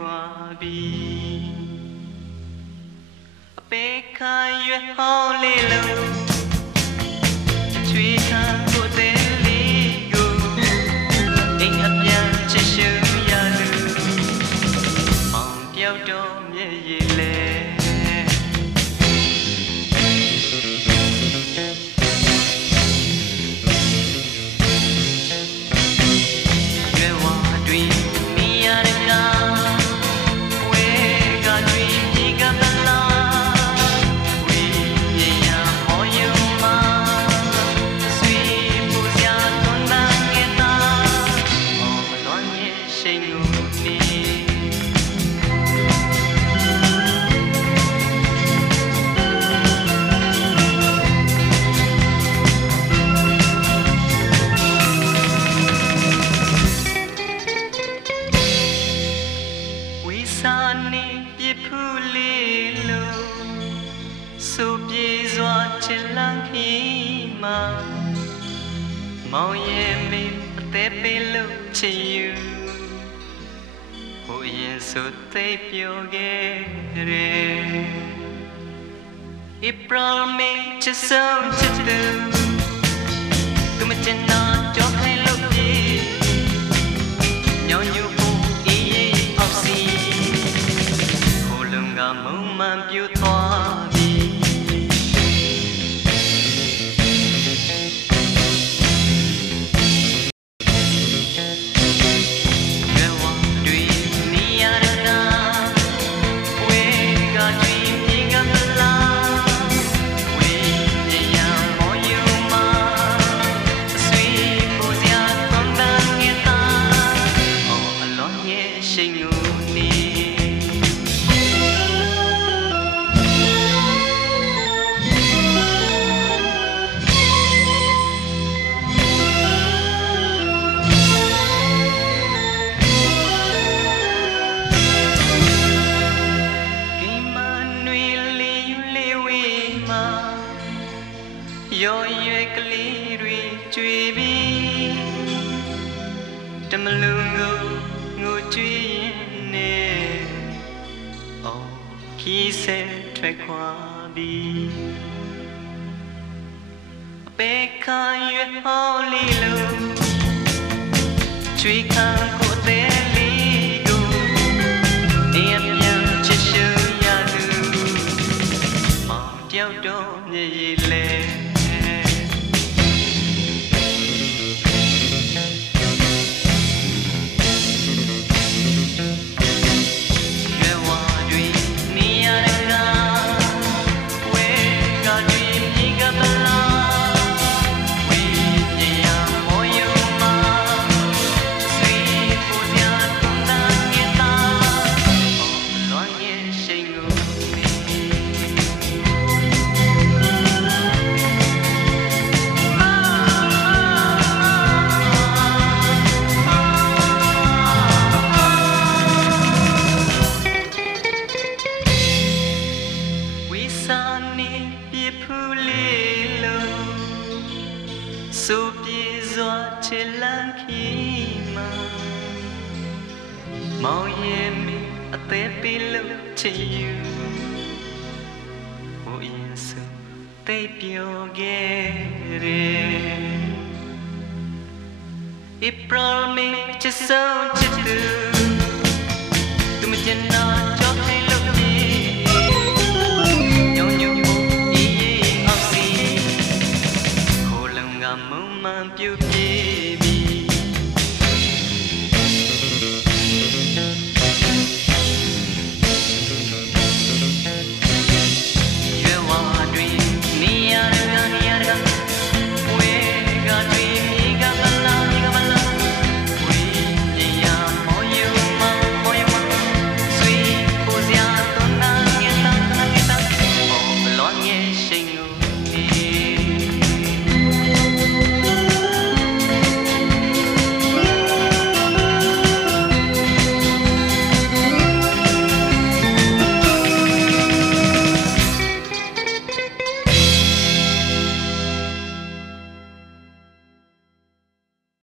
ပြီအပေခိုင်ရွယ်ဟောင်းလေးလုံးချွေခံကိုယ်သေးလေးကိုအိမ်အပြန်ချစ်ရှုရလို့မောင်တယောက်တော့ ချစ်လန်းခီမှာမောင်ရဲ့မေအသေးပေးလို့ချစ်ယူဟိုရင်ဆိုသိပ်ပြောခဲ့တယ် April May ချစ်ဆုံးချစ်သူသူမချင်တော့ ရောရွယ်ကလေးတွေကြွေပြီးတမလူကိုငိုကြွေးရင်နဲ့အော်ခီးဆဲထွက်ခွာပြီးအပေခံရွယ်ဟောင်းလေးလုံးချွေခံကိုယ်သေးလေးကိုနေအပြန်ချစ်ရှုရသူမောင်တယောက်တော့မြေရည်လဲ ဆိုပြေစွာချစ်လန်းခီမှာမောင်ရဲ့မီအသေးပေးလို့ချစ်ယူဟိုရင်စတိတ်ပြောခဲ့တယ် April May ချစ်ဆုံးချစ်သူသူမကျင်တော့